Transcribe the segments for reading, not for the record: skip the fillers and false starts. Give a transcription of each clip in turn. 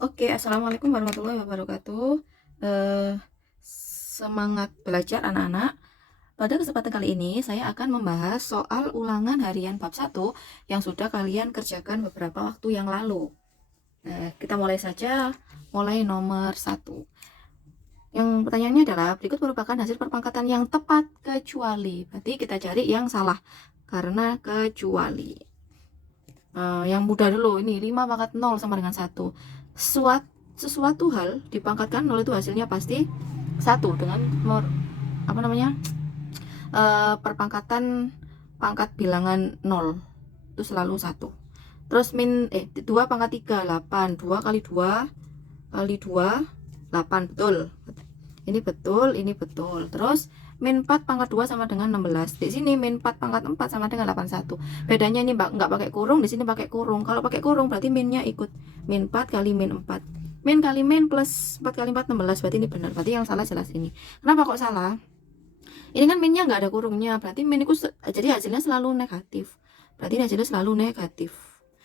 Oke, assalamualaikum warahmatullahi wabarakatuh. Semangat belajar anak-anak. Pada kesempatan kali ini saya akan membahas soal ulangan harian bab 1 yang sudah kalian kerjakan beberapa waktu yang lalu. Kita mulai saja, mulai nomor 1. Yang pertanyaannya adalah, berikut merupakan hasil perpangkatan yang tepat kecuali. Berarti kita cari yang salah karena kecuali. Yang mudah dulu, ini 5 pangkat 0 sama dengan 1. Sesuatu hal dipangkatkan 0 itu hasilnya pasti 1 dengan perpangkatan pangkat bilangan 0 itu selalu 1. Terus 2 pangkat 3 8, 2 kali 2 kali 2 8, betul. Ini betul. Terus min 4 pangkat 2 sama dengan 16. Di sini min 4 pangkat 4 sama dengan 81. Bedanya ini nggak pakai kurung, di sini pakai kurung. Kalau pakai kurung berarti minnya ikut min 4 kali min 4. Min kali min plus 4 kali 4 16. Berarti ini benar. Berarti yang salah jelas ini. Kenapa kok salah? Ini kan minnya nggak ada kurungnya. Berarti min itu jadi hasilnya selalu negatif. Berarti hasilnya selalu negatif.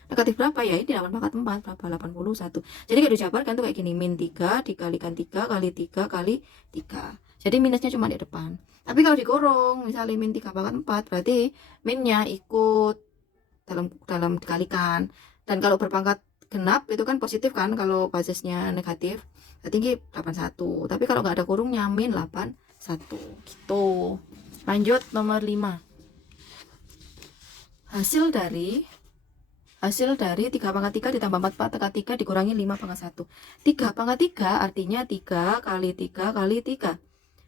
Negatif berapa ya? Ini 8 pangkat 4 berapa? 81. Jadi kalau dijabarkan tuh kayak gini, min 3 dikalikan 3 kali 3 kali 3. Jadi minusnya cuma di depan. Tapi kalau dikurung, misalnya min 3 pangkat 4, berarti minnya ikut dalam dikalikan. Dan kalau berpangkat genap itu kan positif kan, kalau basisnya negatif. Tinggi 81. Tapi kalau nggak ada kurungnya, min 81 gitu. Lanjut nomor 5. Hasil dari 3 pangkat 3 ditambah 4 pangkat 3 dikurangi 5 pangkat 1. 3 pangkat 3 artinya 3 kali 3 kali 3.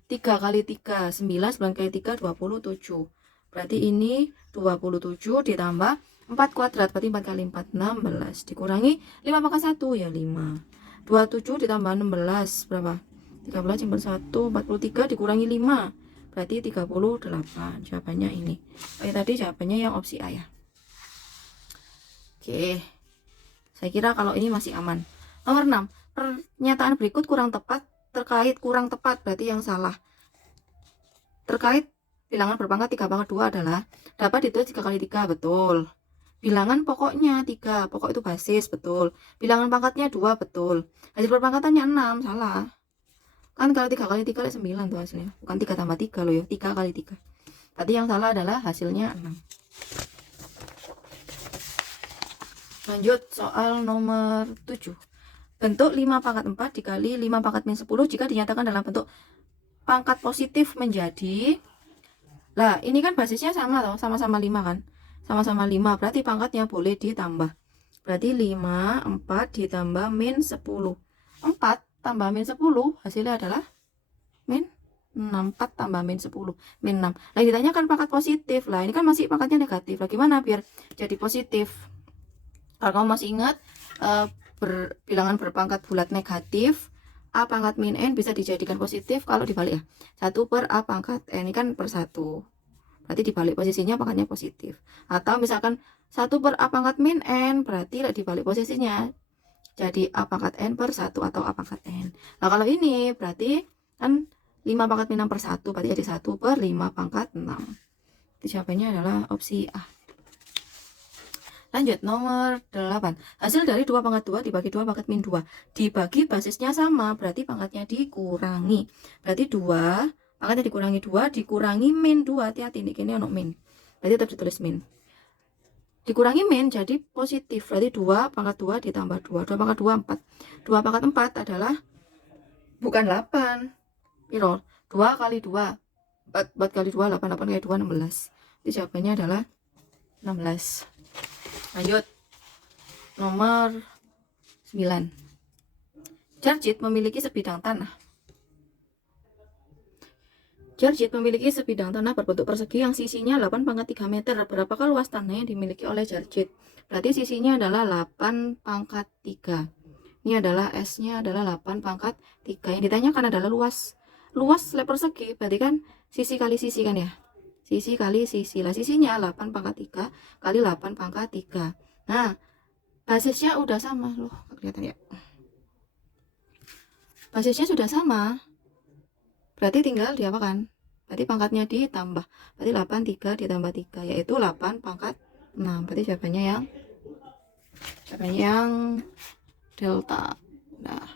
3 kali 3, 9, 9 kali 3, 27. Berarti ini 27 ditambah 4 kuadrat, berarti 4 kali 4, 16. Dikurangi 5 pangkat 1, ya 5. 27 ditambah 16, berapa? 13 tambah 1, 43 dikurangi 5. Berarti 38. Jawabannya ini. Tadi jawabannya yang opsi A ya. Oke, saya kira kalau ini masih aman. Nomor 6, pernyataan berikut kurang tepat. Terkait kurang tepat berarti yang salah. Terkait bilangan berpangkat 3 pangkat 2 adalah dapat ditulis 3 kali 3, betul. Bilangan pokoknya 3, pokok itu basis, betul. Bilangan pangkatnya 2, betul. Hasil perpangkatannya 6, salah. Kan kalau 3 kali 3 9 tuh hasilnya. Bukan 3 tambah 3 loh ya, 3 kali 3. Berarti yang salah adalah hasilnya 6. Lanjut soal nomor 7. Bentuk 5 pangkat 4 dikali 5 pangkat min 10 jika dinyatakan dalam bentuk pangkat positif menjadi. Lah, ini kan basisnya sama loh, sama-sama 5 kan? Sama-sama 5, berarti pangkatnya boleh ditambah. Berarti 5, 4 ditambah min 10. 4 tambah min 10 hasilnya adalah min 6. 4 tambah min 10, min 6. Lah, ditanyakan pangkat positif. Lah, ini kan masih pangkatnya negatif. Lah, gimana biar jadi positif? Kalau kamu masih ingat, bilangan berpangkat bulat negatif, A pangkat min N bisa dijadikan positif kalau dibalik ya. 1 per A pangkat N, ini kan per 1. Berarti dibalik posisinya pangkatnya positif. Atau misalkan 1 per A pangkat min N, berarti dibalik posisinya jadi A pangkat N per 1 atau A pangkat N. Nah kalau ini berarti kan 5 pangkat min 6 per 1, berarti jadi 1 per 5 pangkat 6. Jadi jawabannya adalah opsi A. Lanjut nomor 8. Hasil dari 2 pangkat 2 dibagi 2 pangkat min 2 dibagi basisnya sama, berarti pangkatnya dikurangi. Berarti 2 pangkatnya dikurangi 2 dikurangi min 2. Hati-hati nih, ini ono min. Berarti tetap ditulis min. Dikurangi min jadi positif. Berarti 2 pangkat 2 ditambah 2. 2 pangkat 2 4. 2 pangkat 4 adalah bukan 8. Piro? 2 kali 2. 4 kali 2 8, 8 kali 2 16. Jadi jawabannya adalah 16. Lanjut nomor 9. Jarjit memiliki sebidang tanah. Jarjit memiliki sebidang tanah berbentuk persegi yang sisinya 8 pangkat 3 meter. Berapakah luas tanah yang dimiliki oleh Jarjit? Berarti sisinya adalah 8 pangkat 3. Ini adalah S-nya adalah 8 pangkat 3. Yang ditanyakan adalah luas lab persegi. Berarti kan sisi kali sisi kan ya? Sisi kali sisi. Lah sisinya 8 pangkat 3 kali 8 pangkat 3. Nah, basisnya udah sama loh, kelihatan ya. Basisnya sudah sama. Berarti tinggal diapakan? Berarti pangkatnya ditambah. Berarti 8 3 ditambah 3 yaitu 8 pangkat 6. Berarti jawabannya yang delta. Nah,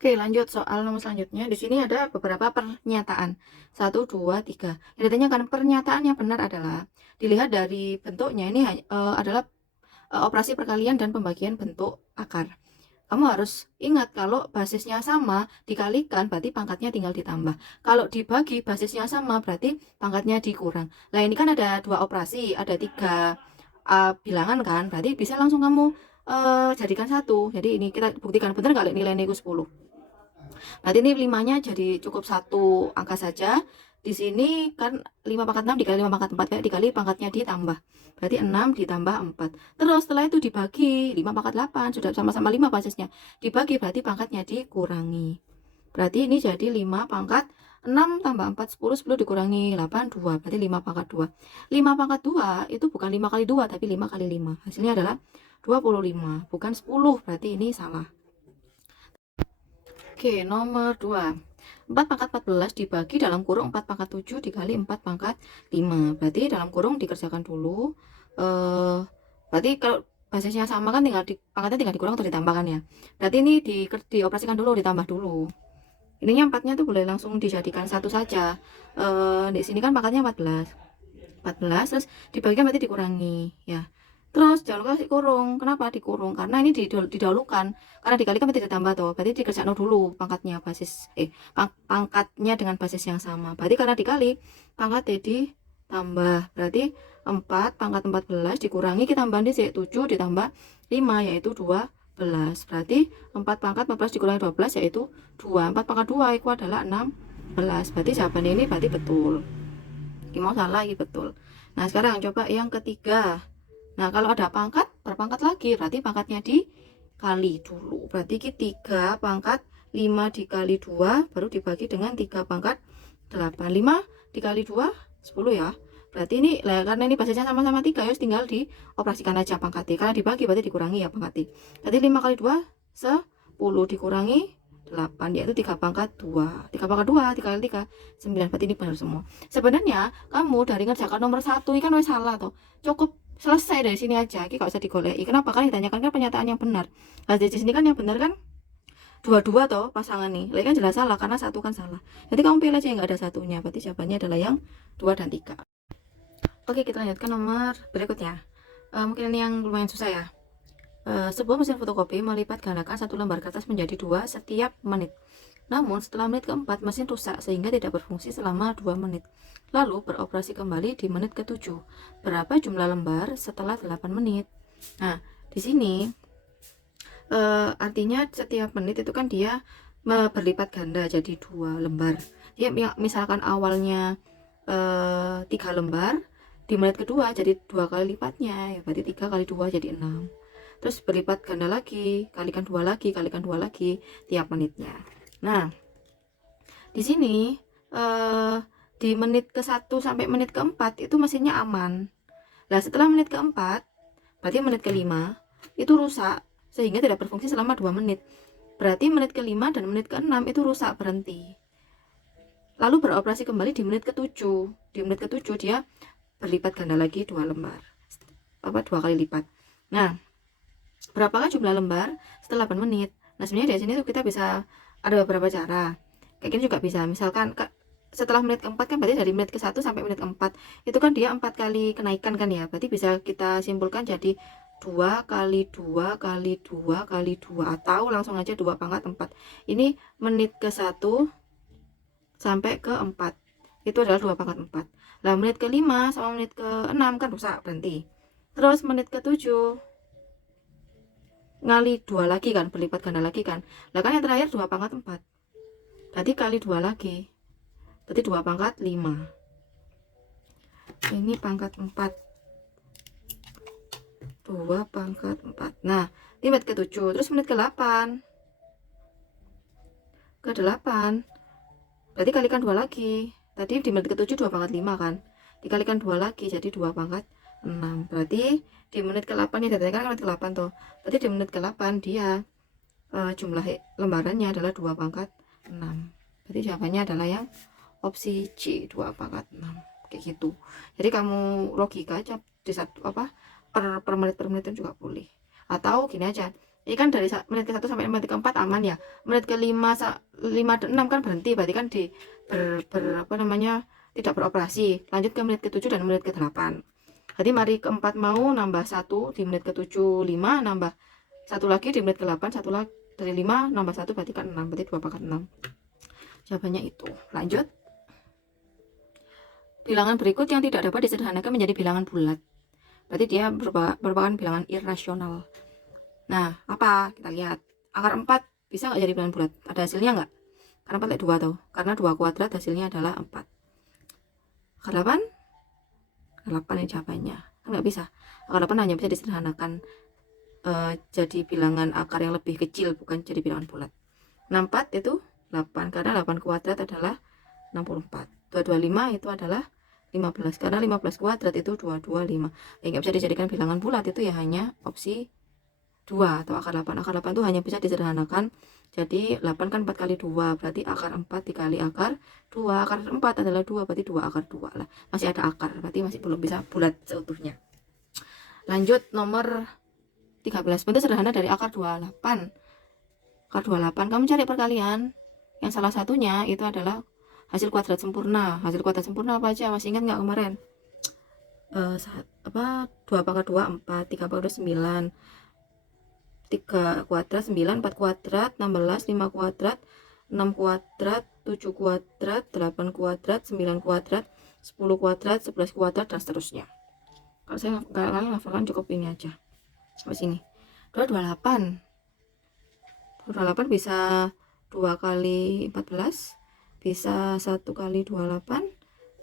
oke, lanjut soal nomor selanjutnya. Di sini ada beberapa pernyataan. 1, 2, 3. Yang ditanyakan pernyataan yang benar adalah dilihat dari bentuknya ini adalah operasi perkalian dan pembagian bentuk akar. Kamu harus ingat kalau basisnya sama dikalikan berarti pangkatnya tinggal ditambah. Kalau dibagi basisnya sama berarti pangkatnya dikurang. Nah ini kan ada dua operasi, ada 3 bilangan kan, berarti bisa langsung kamu jadikan satu. Jadi ini kita buktikan benar nggak nilainya itu 10. Berarti ini 5-nya jadi cukup satu angka saja. Di sini kan 5 pangkat 6 dikali 5 pangkat 4 kayak dikali pangkatnya ditambah. Berarti 6 ditambah 4. Terus setelah itu dibagi 5 pangkat 8 sudah sama-sama 5 basisnya. Dibagi berarti pangkatnya dikurangi. Berarti ini jadi 5 pangkat 6 tambah 4 10 10 dikurangi 8 2. Berarti 5 pangkat 2. 5 pangkat 2 itu bukan 5 kali 2 tapi 5 kali 5. Hasilnya adalah 25, bukan 10. Berarti ini salah. Oke, nomor 2. 4 pangkat 14 dibagi dalam kurung 4 pangkat 7 dikali 4 pangkat 5. Berarti dalam kurung dikerjakan dulu. Berarti kalau basisnya sama kan tinggal pangkatnya tinggal dikurang atau ditambahkan ya. Berarti ini dioperasikan dulu, ditambah dulu. Ininya 4-nya tuh boleh langsung dijadikan satu saja. Di sini kan pangkatnya 14. 14 terus dibagikan berarti dikurangi ya. Terus jangan lupa kasih kurung. Kenapa dikurung? Karena ini didahulukan. Karena dikalikan berarti ditambah tuh. Berarti dikerjakan dulu pangkatnya pangkatnya dengan basis yang sama. Berarti karena dikali pangkatnya ditambah. Berarti 4 pangkat 14 dikurangi kita tambahin di 7 ditambah 5 yaitu 12. Berarti 4 pangkat 14 dikurangi 12 yaitu 2. 4 pangkat 2 itu adalah 16. Berarti jawabannya ini berarti betul. Mau salah lagi betul. Nah sekarang coba yang ketiga. Nah kalau ada pangkat berpangkat lagi berarti pangkatnya dikali dulu. Berarti 3 pangkat 5 dikali 2 baru dibagi dengan 3 pangkat 8. 5 dikali 2 10 ya. Berarti ini karena ini basisnya sama-sama 3 ya tinggal dioperasikan aja pangkatnya. Karena dibagi berarti dikurangi ya pangkatnya. Berarti 5 kali 2 10 dikurangi 8 yaitu 3 pangkat 2. 3 pangkat 2 dikali 3 9. Berarti ini benar semua. Sebenarnya kamu dari ngerjakan nomor 1 ini kan wes salah tuh. Cukup selesai dari sini aja. Ini gak usah digoleki. Kenapa? Kan ditanyakan kan pernyataan yang benar. Nah, di sini kan yang benar kan dua-dua toh pasangan nih. Lagi kan jelas salah karena satu kan salah. Jadi kamu pilih aja yang gak ada satunya. Berarti jawabannya adalah yang 2 dan 3. Oke, kita lanjutkan nomor berikutnya. Mungkin ini yang lumayan susah ya. Sebuah mesin fotokopi melipat gandakan satu lembar kertas menjadi 2 setiap menit. Namun setelah menit keempat mesin rusak sehingga tidak berfungsi selama 2 menit. Lalu beroperasi kembali di menit ke-7. Berapa jumlah lembar setelah 8 menit? Nah, di sini artinya setiap menit itu kan dia berlipat ganda jadi 2 lembar. Dia misalkan awalnya 3 lembar, di menit kedua jadi 2 kali lipatnya, ya berarti 3 kali 2 jadi 6. Terus berlipat ganda lagi, kalikan 2 lagi, kalikan 2 lagi tiap menitnya. Nah, di sini di menit ke-1 sampai menit ke-4 itu mesinnya aman. Nah, setelah menit ke-4, berarti menit ke-5 itu rusak sehingga tidak berfungsi selama 2 menit. Berarti menit ke-5 dan menit ke-6 itu rusak, berhenti. Lalu beroperasi kembali di menit ke-7. Di menit ke-7 dia berlipat ganda lagi 2 lembar. 2 kali lipat. Nah, berapakah jumlah lembar setelah 8 menit? Nah sebenarnya di sini tuh kita bisa ada beberapa cara. Kayak gini juga bisa. Misalkan setelah menit ke-4 kan berarti dari menit ke-1 sampai menit ke-4 itu kan dia 4 kali kenaikan kan ya. Berarti bisa kita simpulkan jadi 2 kali 2 kali 2 kali 2 atau langsung aja 2 pangkat 4. Ini menit ke-1 sampai ke-4 itu adalah 2 pangkat 4. Nah menit ke-5 sama menit ke-6 kan rusak, berhenti. Terus menit ke-7 ngali 2 lagi kan, berlipat ganda lagi kan. Nah kan yang terakhir 2 pangkat 4. Berarti kali 2 lagi. Berarti 2 pangkat 5. Ini pangkat 4. 2 pangkat 4. Nah, ini menit ke-7, terus menit ke-8. Ke-8. Berarti kalikan 2 lagi. Tadi di menit ke-7 2 pangkat 5 kan. Dikalikan 2 lagi jadi 2 pangkat 6. Berarti di menit ke-8 ini datanya kan menit ke-8 tuh. Berarti di menit ke-8 dia jumlah lembarannya adalah 2 pangkat 6. Berarti jawabannya adalah yang opsi C, 2 pangkat 6. Kayak gitu. Jadi kamu logika aja di satu per menit juga boleh. Atau gini aja. Ini kan dari menit ke 1 sampai menit ke 4 aman ya. Menit ke 5 dan 6 kan berhenti, berarti kan di apa namanya, tidak beroperasi. Lanjut ke menit ke 7 dan menit ke 8. Jadi mari ke 4 mau nambah 1 di menit ke 7 5, nambah 1 lagi di menit ke 8, 1 lagi dari 5 nambah 1 berarti kan 6, berarti 2 pangkat 6. Jawabannya itu. Lanjut. Bilangan berikut yang tidak dapat disederhanakan menjadi bilangan bulat. Berarti dia merupakan bilangan irasional. Nah, apa? Kita lihat. Akar 4 bisa nggak jadi bilangan bulat? Ada hasilnya nggak? Karena 4 2 tuh. Karena 2 kuadrat hasilnya adalah 4. Akar 8? Akar 8 ini jawabannya. Kan nggak bisa. Akar 8 hanya bisa disederhanakan jadi bilangan akar yang lebih kecil, bukan jadi bilangan bulat. 64 itu 8, karena 8 kuadrat adalah 64. 225 itu adalah 15, karena 15 kuadrat itu 225. Nggak bisa dijadikan bilangan bulat, itu ya hanya opsi 2 atau akar 8. Akar 8 itu hanya bisa disederhanakan jadi 8 kan 4 kali 2, berarti akar 4 dikali akar 2. Akar 4 adalah 2, berarti 2 akar 2 lah. Masih ada akar, berarti masih belum bisa bulat seutuhnya. Lanjut nomor 13. Bentuk sederhana dari akar 28. Akar 28 kamu cari perkalian. Yang salah satunya itu adalah hasil kuadrat sempurna. Hasil kuadrat sempurna apa aja? Masih ingat nggak kemarin? 2 pangkat 2 4, 3 pangkat 2 9, 3 kuadrat 9, 4 kuadrat 16, 5 kuadrat 6 kuadrat, 7 kuadrat, 8 kuadrat, 9 kuadrat, 10 kuadrat, 11 kuadrat, dan seterusnya. Kalau saya kalian hafalkan cukup ini aja sampai sini. 228 bisa 2 kali 14, bisa 1 kali 28,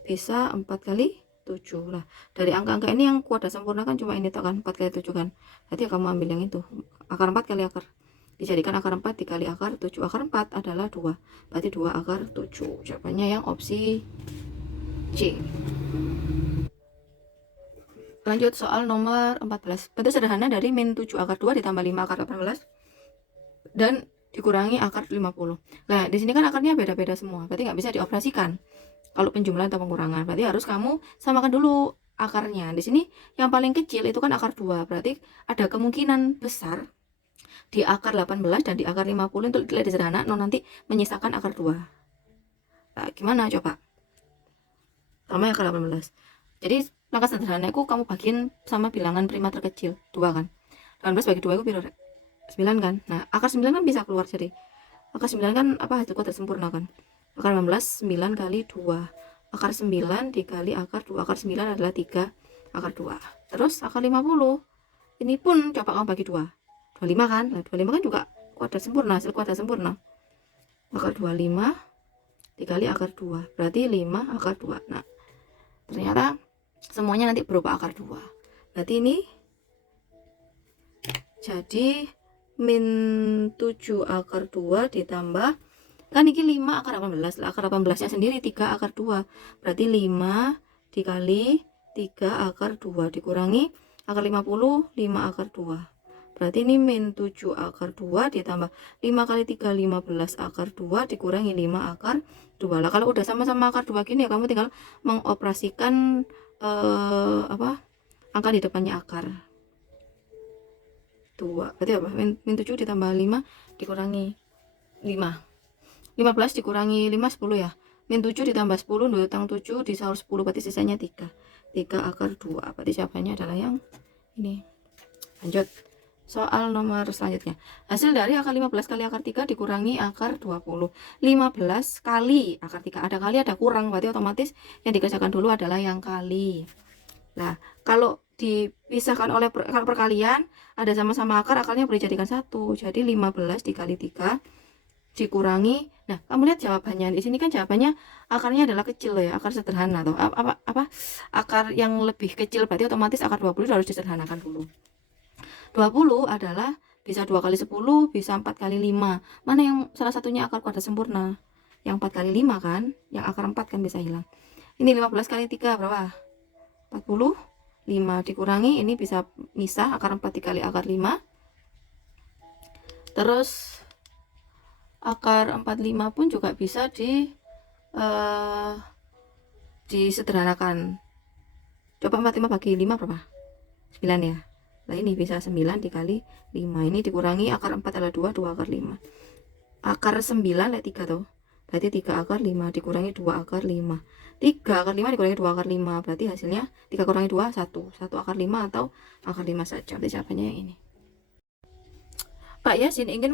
bisa 4 kali 7 lah. Dari angka-angka ini yang kuadrat sempurna kan cuma ini kan 4 kali 7 kan. Berarti kamu ambil yang itu, akar 4 kali akar, dijadikan akar 4 dikali akar 7. Akar 4 adalah 2, berarti 2 akar 7. Jawabannya yang opsi C. Lanjut soal nomor 14. Bentuk sederhana dari min 7 akar 2 ditambah 5 akar 18 dan dikurangi akar 50. Nah, di sini kan akarnya beda-beda semua, berarti nggak bisa dioperasikan kalau penjumlahan atau pengurangan. Berarti harus kamu samakan dulu akarnya. Di sini yang paling kecil itu kan akar 2, berarti ada kemungkinan besar di akar 18 dan di akar 50 untuk dilihat di sederhana nanti menyisakan akar 2. Nah, gimana coba? Sama akar 18. Jadi langkah sederhana itu kamu bagiin sama bilangan prima terkecil 2 kan. 18 bagi 2 itu piro? 9 kan. Nah, akar 9 kan bisa keluar, jadi akar 9 kan hasil kuadrat sempurna kan. Akar 18 9 kali 2. Akar 9 dikali akar 2. Akar 9 adalah 3 akar 2. Terus akar 50. Ini pun coba kamu bagi 2. 25 kan? Nah, 25 kan juga kuadrat sempurna, hasil kuadrat sempurna. Akar 25 dikali akar 2. Berarti 5 akar 2. Nah, ternyata semuanya nanti berupa akar 2. Berarti ini jadi min 7 akar 2 ditambah, kan ini 5 akar 18. Akar 18 nya sendiri 3 akar 2. Berarti 5 dikali 3 akar 2 dikurangi akar 50, 5 akar 2. Berarti ini min 7 akar 2 ditambah 5 kali 3, 15 akar 2 dikurangi 5 akar 2. Lah kalau udah sama-sama akar 2 gini ya kamu tinggal mengoperasikan angka di depannya akar 2. Berarti apa? Min 7 ditambah 5 dikurangi 5. 15 dikurangi 5 10 ya. Min 7 ditambah 10 2 utang 7 disaur 10, berarti sisanya 3. 3 akar 2. Berarti jawabannya adalah yang ini. Lanjut. Soal nomor selanjutnya. Hasil dari akar 15 kali akar 3 dikurangi akar 20. 15 kali akar 3. Ada kali ada kurang, berarti otomatis yang dikerjakan dulu adalah yang kali. Nah, kalau dipisahkan oleh perkalian, ada sama-sama akar, akarnya boleh jadikan 1. Jadi 15 dikali 3 dikurangi. Nah, kamu lihat jawabannya. Di sini kan jawabannya akarnya adalah kecil loh ya, akar sederhana atau akar yang lebih kecil, berarti otomatis akar 20 harus disederhanakan dulu. 20 adalah bisa 2 kali 10, bisa 4 kali 5. Mana yang salah satunya akar kuadrat sempurna? Yang 4 kali 5 kan? Yang akar 4 kan bisa hilang. Ini 15 kali 3 berapa? 40. 5 dikurangi, ini bisa misah, akar 4 dikali akar 5. Terus akar 45 pun juga bisa disederhanakan. Coba 45 bagi 5 berapa? 9 ya. Nah ini bisa 9 dikali 5, ini dikurangi akar 4 adalah 2, 2 akar 5. Akar 9 lihat 3 tuh, berarti 3 akar 5 dikurangi 2 akar 5. 3 akar 5 dikurangi 2 akar 5, berarti hasilnya 3 kurangi 2, 1 akar 5 atau akar 5 saja. Berarti jawabannya yang ini. Pak Yasin ingin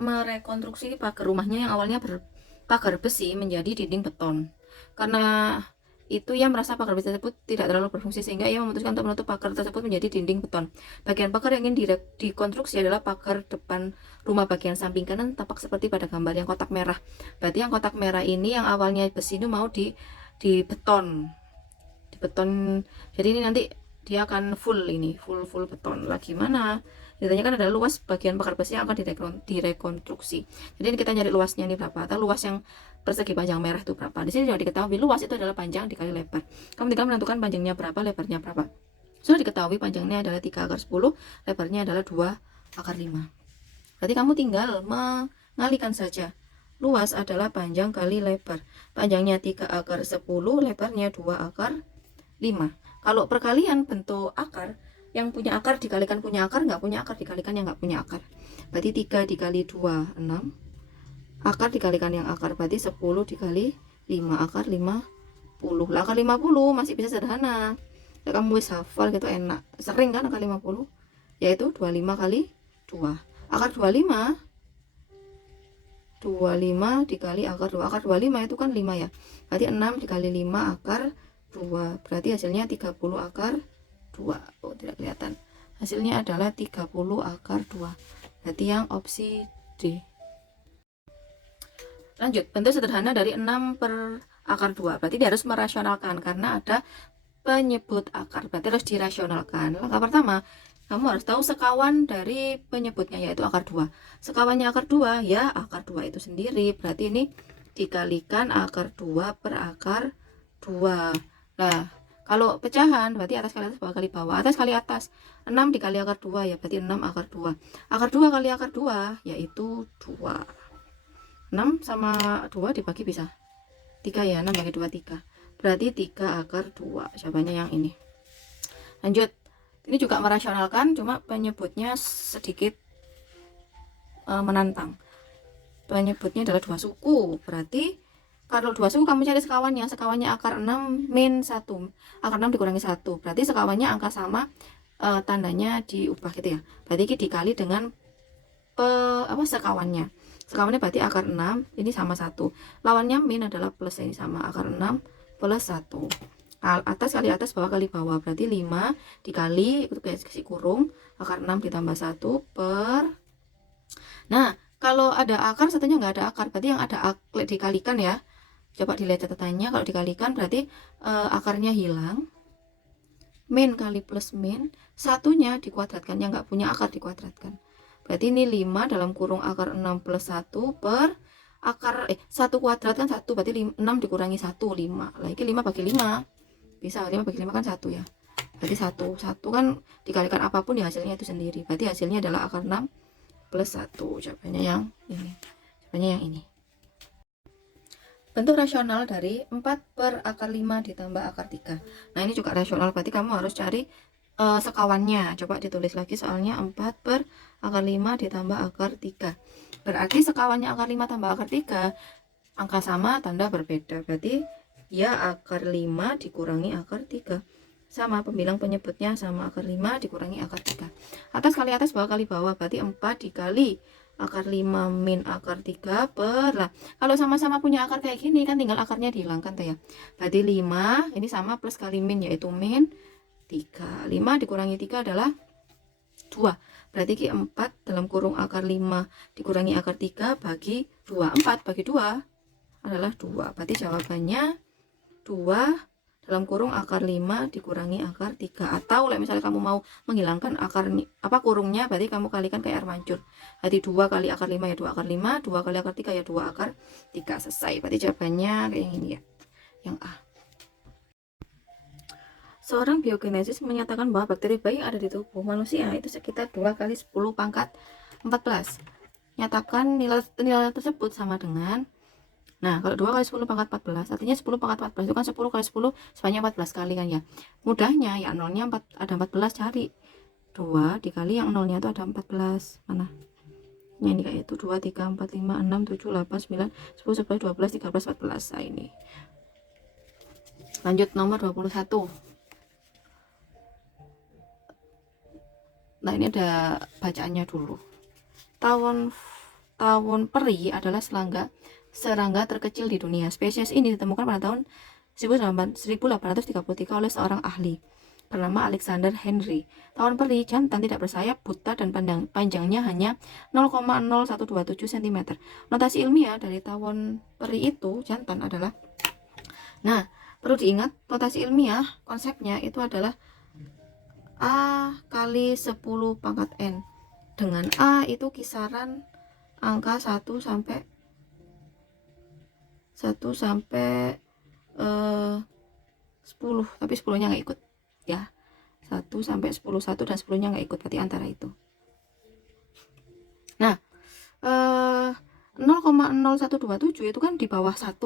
merekonstruksi pagar rumahnya yang awalnya berpagar besi menjadi dinding beton. Karena itu ia merasa pagar besi tersebut tidak terlalu berfungsi sehingga ia memutuskan untuk menutup pagar tersebut menjadi dinding beton. Bagian pagar yang ingin dikonstruksi adalah pagar depan rumah bagian samping kanan, tampak seperti pada gambar yang kotak merah. Berarti yang kotak merah ini yang awalnya besi itu mau di beton. Di beton. Jadi ini nanti dia akan full beton. Lah gimana? Ditanyakan adalah luas bagian pagar besi yang akan direkonstruksi. Jadi ini kita nyari luasnya ini berapa, atau luas yang persegi panjang merah itu berapa. Di sini sudah diketahui luas itu adalah panjang dikali lebar. Kamu tinggal menentukan panjangnya berapa, lebarnya berapa. Sudah diketahui panjangnya adalah 3 akar 10, lebarnya adalah 2 akar 5. Berarti kamu tinggal mengalihkan saja. Luas adalah panjang kali lebar. Panjangnya 3 akar 10, lebarnya 2 akar 5. Kalau perkalian bentuk akar, yang punya akar dikalikan punya akar, nggak punya akar dikalikan yang nggak punya akar. Berarti 3 dikali 2, 6. Akar dikalikan yang akar, berarti 10 dikali 5, akar 50. Lah akar 50 masih bisa sederhana. Ya, kamu wis hafal gitu enak. Sering kan akar 50? Yaitu 25 kali 2. Akar 25 dikali akar 2. Akar 25 itu kan 5 ya. Berarti 6 dikali 5 akar 2. Berarti hasilnya 30 akar 2. Oh, tidak kelihatan. Hasilnya adalah 30 akar 2. Berarti yang opsi D. Lanjut, bentuk sederhana dari 6 per akar 2. Berarti dia harus merasionalkan karena ada penyebut akar. Berarti harus dirasionalkan. Langkah pertama, kamu harus tahu sekawan dari penyebutnya, yaitu akar 2. Sekawannya akar 2, ya akar 2 itu sendiri. Berarti ini dikalikan akar 2 per akar 2. Nah, kalau pecahan berarti atas kali atas, bawah kali bawah. Atas kali atas, 6 dikali akar 2 ya, berarti 6 akar 2. Akar 2 kali akar 2 yaitu 2. 6 sama 2 dibagi bisa 3 ya, 6 bagi 2 3. Berarti 3 akar 2. Jawabannya yang ini. Lanjut. Ini juga merasionalkan, cuma penyebutnya sedikit menantang. Penyebutnya adalah 2 suku. Berarti kalau 2 suku kamu cari sekawannya. Sekawannya akar 6 min 1. Akar 6 dikurangi 1. Berarti sekawannya angka sama, tandanya diubah gitu ya. Berarti ini dikali dengan sekawannya. Sekawannya berarti akar 6 ini sama 1. Lawannya min adalah plus, ini sama akar 6 plus 1. Atas kali atas, bawah kali bawah, berarti 5 dikali itu kasih kurung akar 6 ditambah 1 per. Nah, kalau ada akar satunya nggak ada akar, berarti yang ada dikalikan ya. Coba dilihat catatannya, kalau dikalikan berarti akarnya hilang. Min kali plus min, satunya dikuadratkan, yang nggak punya akar dikuadratkan. Berarti ini 5 dalam kurung akar 6 plus 1 per akar 1 kuadrat kan 1, berarti 6 dikurangi 1, 5. Lagi 5 bagi 5. Bisa 5 bagi 5 kan 1 ya. Berarti 1 kan dikalikan apapun ya hasilnya itu sendiri. Berarti hasilnya adalah akar 6 plus 1. Jawabannya yang ini. Jawabannya yang ini. Bentuk rasional dari 4 per akar 5 ditambah akar 3. Nah ini juga rasional, berarti kamu harus cari sekawannya. Coba ditulis lagi soalnya, 4 per akar 5 ditambah akar 3. Berarti sekawannya akar 5 tambah akar 3, angka sama tanda berbeda. Berarti ya akar 5 dikurangi akar 3. Sama, pembilang penyebutnya sama, akar 5 dikurangi akar 3. Atas kali atas, bawah kali bawah, berarti 4 dikali akar 5 min akar 3 per, lah kalau sama-sama punya akar kayak gini kan tinggal akarnya dihilangkan tuh ya. Berarti 5 ini sama plus kali min yaitu min 3. 5 dikurangi 3 adalah 2. Berarti 4 dalam kurung akar 5 dikurangi akar 3 bagi 2. 4 bagi 2 adalah 2. Berarti jawabannya 2 dalam kurung akar 5 dikurangi akar 3. Atau misalnya kamu mau menghilangkan akar kurungnya, berarti kamu kalikan kayak air mancur. Berarti 2 kali akar 5 ya 2 akar 5, 2 kali akar 3 ya 2 akar 3. Selesai. Berarti jawabannya kayak yang ini ya. Yang A. Seorang biogenesis menyatakan bahwa bakteri baik yang ada di tubuh manusia itu sekitar 2 kali 10 pangkat 14. Nyatakan nilai tersebut sama dengan, nah kalau 2 kali 10 pangkat 14 artinya 10 pangkat 14 itu kan 10 kali 10 sebanyak 14 kali kan ya. Mudahnya ya nolnya ada 14, cari 2 dikali yang nolnya itu ada 14. Mana? Ya, ini kayak itu 2, 3, 4, 5, 6, 7, 8, 9, 10, 11, 12, 13, 14. Nah, ini. Lanjut nomor 21. Nah, ini ada bacaannya dulu. Tawon peri adalah serangga terkecil di dunia. Spesies ini ditemukan pada tahun 1833 oleh seorang ahli bernama Alexander Henry. Tawon peri jantan tidak bersayap, buta, dan panjangnya hanya 0,0127 cm. Notasi ilmiah dari tawon peri itu jantan adalah, nah, perlu diingat notasi ilmiah konsepnya itu adalah A kali 10 pangkat N, dengan A itu kisaran angka 1 sampai 10, tapi 10-nya nggak ikut ya. 1 sampai 10, 1 dan 10-nya nggak ikut, berarti antara itu. Nah, 0,0127 itu kan di bawah 1,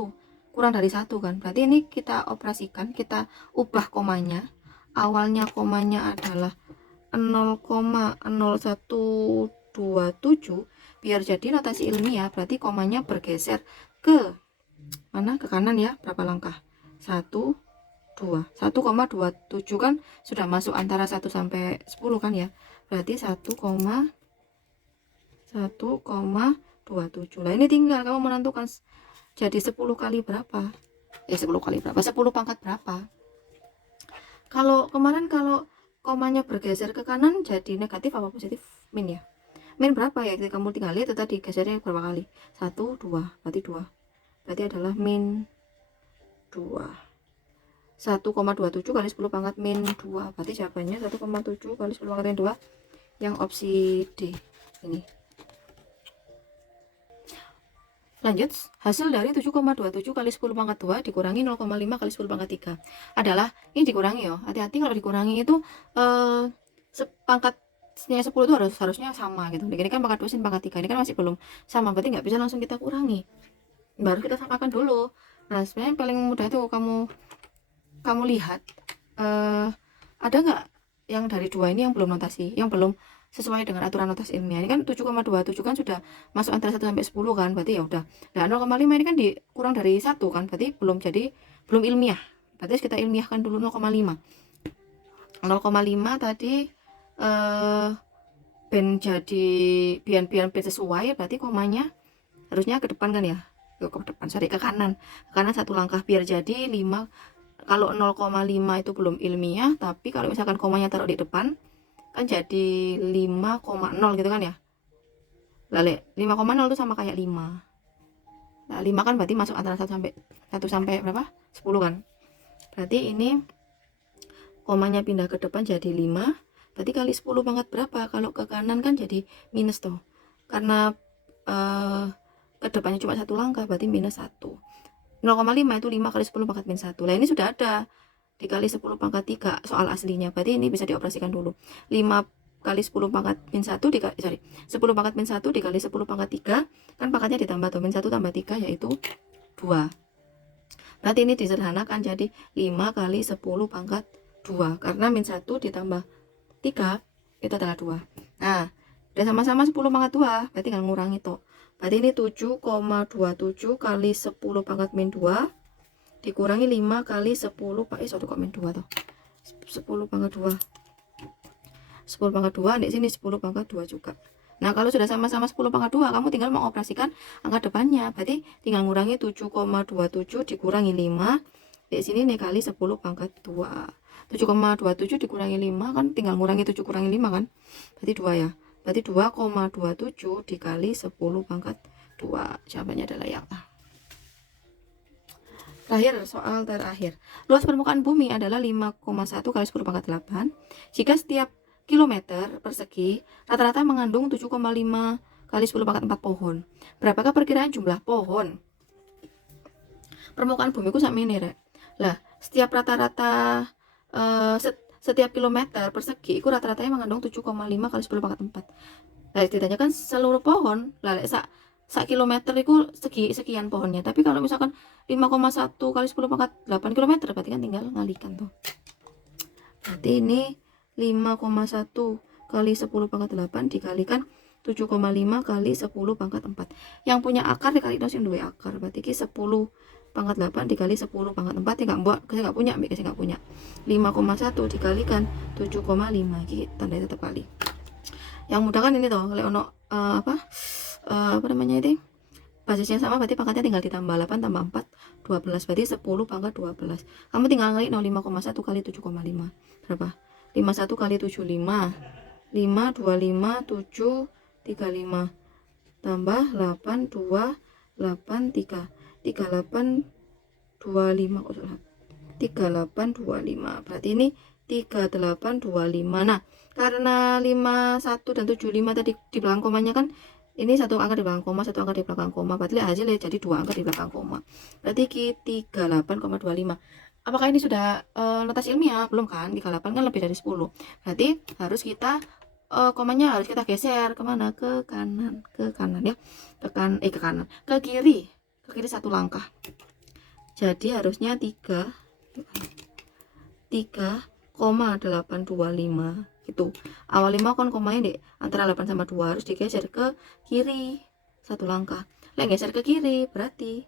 kurang dari 1 kan, berarti ini kita operasikan, kita ubah komanya. Awalnya komanya adalah 0,0127 biar jadi notasi ilmiah, berarti komanya bergeser ke mana? Ke kanan ya. Berapa langkah? 1, 2. 1,27 kan sudah masuk antara 1 sampai 10 kan ya, berarti 1,27. Nah, ini tinggal kamu menentukan jadi 10 kali berapa, 10 kali berapa, 10 pangkat berapa. Kalau kemarin kalau komanya bergeser ke kanan jadi negatif apa positif? Min ya. Min berapa ya? Kamu tinggal lihat itu tadi gesernya berapa kali. 1, 2, berarti 2. Berarti adalah min 2. 1,27 kali 10 pangkat min 2. Berarti jawabannya 1,7 kali 10 pangkat min 2 yang opsi D ini. Lanjut, hasil dari 7,27 kali 10 pangkat 2 dikurangi 0,5 kali 10 pangkat 3 adalah, ini dikurangi ya, hati-hati kalau dikurangi itu pangkatnya 10 itu harusnya sama gitu. Ini kan pangkat 2 sin pangkat 3, ini kan masih belum sama, berarti nggak bisa langsung kita kurangi, baru kita samakan dulu. Nah, sebenarnya yang paling mudah itu kamu lihat ada nggak yang dari 2 ini yang belum notasi, yang belum sesuai dengan aturan notasi ilmiah. Ini kan 7,27 kan sudah masuk antara 1 sampai 10 kan, berarti ya udah. Nah, 0,5 ini kan kurang dari 1 kan, berarti belum ilmiah. Berarti kita ilmiahkan dulu 0,5. 0,5 tadi ben jadi biar sesuai, berarti komanya harusnya ke depan kan ya. Ke depan, sorry, ke kanan. Ke kanan 1 langkah biar jadi 5. Kalau 0,5 itu belum ilmiah, tapi kalau misalkan komanya taruh di depan kan jadi 5,0 gitu kan ya. Lalu 5,0 itu sama kayak 5. Nah, 5 kan berarti masuk antara 1 sampai berapa? 10 kan. Berarti ini komanya pindah ke depan jadi 5. Berarti kali 10 pangkat berapa? Kalau ke kanan kan jadi minus tuh. Karena ke depannya cuma 1 langkah, berarti minus 1. 0,5 itu 5 kali 10 pangkat min 1. Nah, ini sudah ada dikali 10 pangkat 3 soal aslinya, berarti ini bisa dioperasikan dulu. 5 kali 10 pangkat min 1 10 pangkat min 1 dikali 10 pangkat 3 kan pangkatnya ditambah tuh, min 1 tambah 3 yaitu 2. Berarti ini disederhanakan jadi 5 kali 10 pangkat 2 karena min 1 ditambah 3 itu adalah 2. Nah, udah sama-sama 10 pangkat 2, berarti tinggal ngurangi tuh. Berarti ini 7,27 kali 10 pangkat min 2 dikurangi 5 kali 10 kok min 2 tuh. 10 pangkat 2. 10 pangkat 2 di sini 10 pangkat 2 juga. Nah, kalau sudah sama-sama 10 pangkat 2, kamu tinggal mengoperasikan angka depannya. Berarti tinggal ngurangi 7,27 dikurangi 5. Di sini nih kali 10 pangkat 2. 7,27 dikurangi 5 kan tinggal ngurangi 7 kurangi 5 kan. Berarti 2 ya. Berarti 2,27 dikali 10 pangkat 2. Jawabannya adalah yang A. Terakhir, soal terakhir. Luas permukaan bumi adalah 5,1 kali 10 pangkat 8. Jika setiap kilometer persegi rata-rata mengandung 7,5 kali 10 pangkat 4 pohon. Berapakah perkiraan jumlah pohon? Permukaan bumi ku sak mene rek. Lah, setiap rata-rata setiap kilometer persegi itu rata-ratanya mengandung 7,5 kali 10 pangkat 4. Nah, ditanyakan seluruh pohon. Lah, sak kilometer itu sekian pohonnya, tapi kalau misalkan 5,1 kali 10 pangkat 8 kilometer berarti kan tinggal ngalikan tuh. Berarti ini 5,1 kali 10 pangkat 8 dikalikan 7,5 kali 10 pangkat 4. Yang punya akar dikali nosin 2 akar. Berarti ini 10 pangkat 8 dikali 10 pangkat 4 ya nggak punya, saya nggak punya. 5,1 dikalikan 7,5 iki tanda tetap kali. Yang mudah kan ini toh, lek ono apa namanya itu? Basisnya sama berarti pangkatnya tinggal ditambah 8 tambah 4 12 berarti 10 pangkat 12. Kamu tinggal kali 5,1 kali 7,5 berapa? 51 kali 75 5 25 7 35 tambah 8 2 8 3 38 25 oh salah 3825 berarti ini 3825. Nah karena 51 dan 75 tadi di belakang komanya kan ini satu angka di belakang koma, satu angka di belakang koma, berarti hasilnya jadi dua angka di belakang koma, berarti 38,25. Apakah ini sudah notasi ilmiah? Belum kan, 38 kan lebih dari 10, berarti harus kita komanya harus kita geser kemana, ke kanan ya, ke kanan, ke kiri satu langkah, jadi harusnya 3,825 gitu. Awal 5 kan komanya di antara 8 sama 2 harus digeser ke kiri satu langkah. Lek geser ke kiri berarti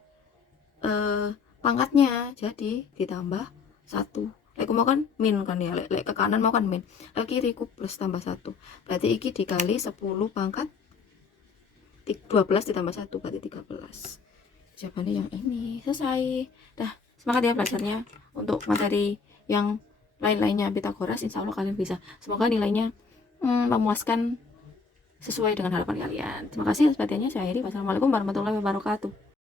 pangkatnya jadi ditambah 1. Lek mau kan min kan ya, lek ke kanan mau kan min, ke kiri ku plus tambah 1. Berarti iki dikali 10 pangkat 12 ditambah 1 berarti 13. Jawabannya yang ini. Selesai. Dah, semangat ya belajarnya. Untuk materi yang lain-lainnya Pitagoras, insya Allah kalian bisa. Semoga nilainya memuaskan sesuai dengan harapan kalian. Terima kasih atas perhatiannya. Saya Eri. Wassalamualaikum warahmatullahi wabarakatuh.